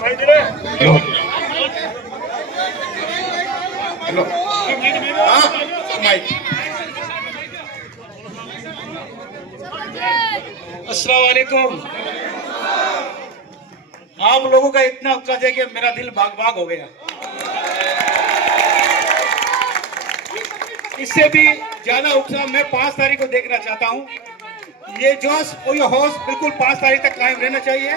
Hello hello, हाँ mic. अस्सलाम वालेकुम। आप लोगों का इतना उत्साह है कि मेरा दिल बाग बाग हो गया। इससे भी ज्यादा उत्साह मैं 5 तारीख को देखना चाहता हूं। ये जोश और ये होश बिल्कुल 5 तारीख तक कायम रहना चाहिए।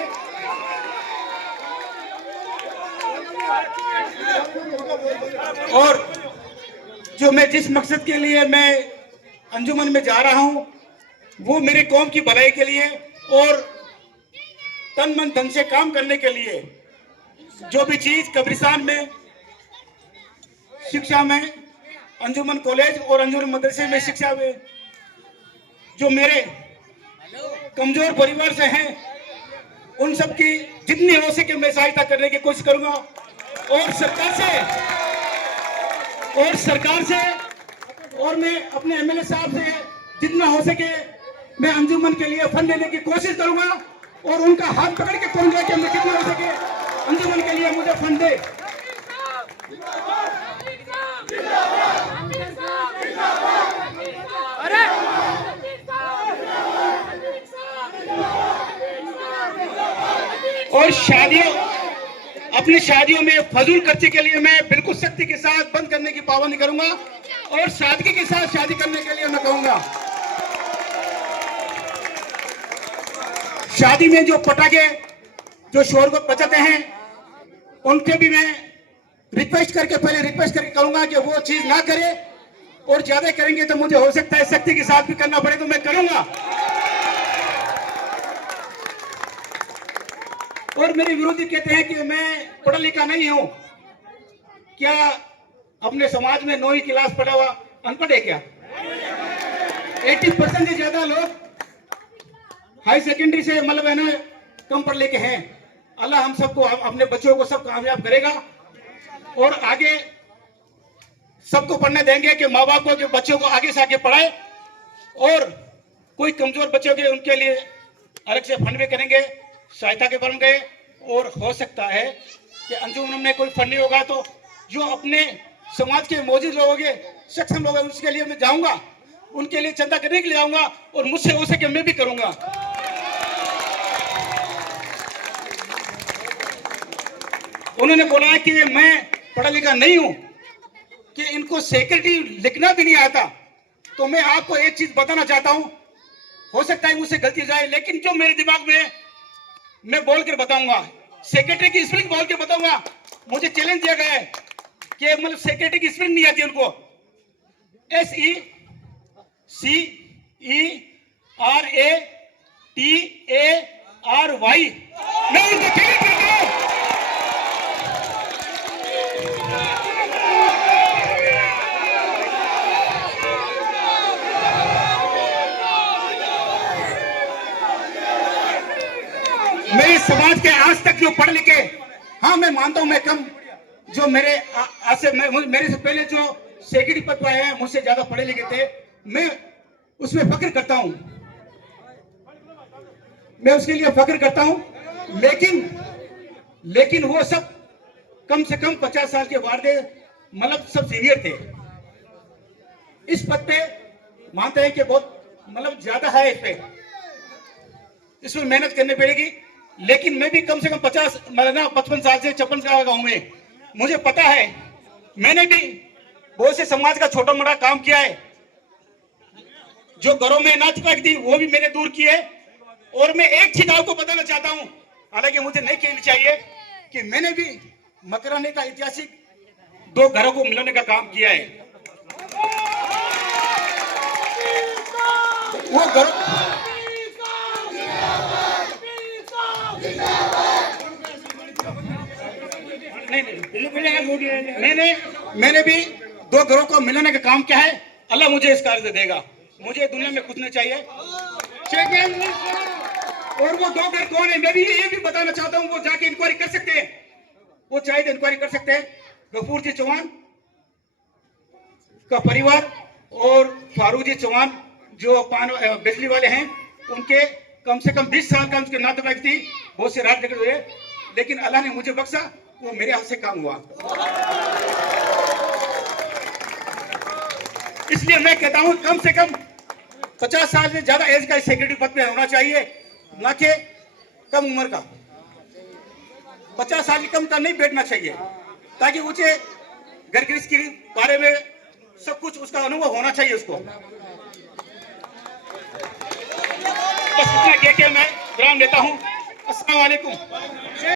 और जो मैं जिस मकसद के लिए मैं अंजुमन में जा रहा हूं वो मेरे कौम की भलाई के लिए और तन मन धन से काम करने के लिए। जो भी चीज कब्रिस्तान में, शिक्षा में, अंजुमन कॉलेज और अंजुमन मदरसे में शिक्षा में जो मेरे कमजोर परिवार से हैं उन सब की जितनी हो सके मैं सहायता करने की कोशिश करूंगा। और सरकार से और मैं अपने एमएलए साहब से जितना हो सके मैं अंजुमन के लिए फंड लेने की कोशिश करूंगा और उनका हाथ पकड़ के कहूंगा कि मैं जितना हो सके अंजुमन के लिए मुझे फंड दे। और अपनी शादियों में फजूल खर्चे के लिए मैं बिल्कुल सख्ती के साथ बंद करने की पाबंदी करूंगा और सादगी के साथ शादी करने के लिए मैं कहूंगा। शादी में जो पटाखे जो शोर को बचाते हैं उनके भी मैं पहले रिक्वेस्ट करके कहूंगा कि वो चीज ना करे और ज्यादा करेंगे तो मुझे हो सकता है सख्ती के साथ भी करना पड़े तो मैं करूंगा। और मेरे विरोधी कहते हैं कि मैं पढ़ा लिखा नहीं हूं। क्या अपने समाज में 9वीं क्लास पढ़ा हुआ अनपढ़ है क्या? 80% से ज्यादा लोग हाई सेकेंडरी से मतलब है ना कम पढ़ लिखे हैं। अल्लाह हम सबको, अपने बच्चों को सब कामयाब करेगा और आगे सबको पढ़ने देंगे कि माँ बाप को कि बच्चों को आगे से आगे पढ़ाए। और कोई कमजोर बच्चों के उनके लिए अलग से फंड भी करेंगे, सहायता के बन गए। और हो सकता है कि अंजुमन में कोई फंड नहीं होगा तो जो अपने समाज के मौजूद लोग होंगे, सक्षम लोग हैं, उसके लिए मैं जाऊंगा, उनके लिए चंदा करने के लिए आऊंगा और मुझसे हो सके मैं भी करूंगा। उन्होंने बोला कि मैं पढ़ा लिखा नहीं हूं, कि इनको सेक्रेटरी लिखना भी नहीं आता। तो मैं आपको एक चीज बताना चाहता हूं, हो सकता है मुझसे गलती जाए लेकिन जो मेरे दिमाग में मैं बोल कर बताऊंगा, सेक्रेटरी की स्पेलिंग बोल के बताऊंगा। मुझे चैलेंज दिया गया है कि मतलब सेक्रेटरी की स्पेलिंग नहीं आती उनको, SECERATARY। मैं उनको चैलेंज करता हूं। मेरे समाज के आज तक जो पढ़ लिखे, हाँ मैं मानता हूं मैं कम, जो मेरे मेरे से पहले जो सेक्रेटरी पद पर आए हैं मुझसे ज्यादा पढ़े लिखे थे, मैं उसमें फख्र करता हूं, मैं उसके लिए फख्र करता हूं। लेकिन वो सब कम से कम 50 साल के वार्डे मतलब सब सीनियर थे। इस पद पे मानते हैं कि बहुत मतलब ज्यादा है, इसमें मेहनत करनी पड़ेगी। लेकिन मैं भी कम से कम 55 साल से 56 साल का हूं मैं, मुझे पता है, मैंने भी बहुत से समाज का छोटा मोटा काम किया है। जो घरों में नाच पाक थी वो भी मैंने दूर की है। और मैं एक चीज आपको बताना चाहता हूं, हालांकि मुझे नहीं कहनी चाहिए, कि मैंने भी मकराने का ऐतिहासिक 2 घरों को मिलाने का काम किया है। वो घर मैंने भी 2 घरों को मिलाने का काम किया है। अल्लाह मुझे इस कार्य से देगा। मुझे दुनिया में कुछ नहीं चाहिए। और वो 2 घर कौन है मैं भी ये भी बताना चाहता हूँ। वो जाके इंक्वायरी कर सकते हैं, वो चाहे तो इंक्वायरी कर सकते हैं। गफूर जी चौहान का परिवार और फारूक जी चौहान जो बिजली वाले हैं, उनके कम से कम 20 साल का उनके नातेवाईक थी, बहुत से रात झगड़े हुए। लेकिन अल्लाह ने मुझे बख्शा, वो मेरे हाथ से काम हुआ। इसलिए मैं कहता हूं कम से कम 50 साल से ज्यादा एज का सेक्रेटरी पद पे होना चाहिए, ना कि कम उम्र का। 50 साल की कम का नहीं बैठना चाहिए, ताकि उसे घर गृहस्थी के बारे में सब कुछ उसका अनुभव होना चाहिए उसको। बस इतना कह के मैं विराम लेता हूं। अस्सलाम वालेकुम।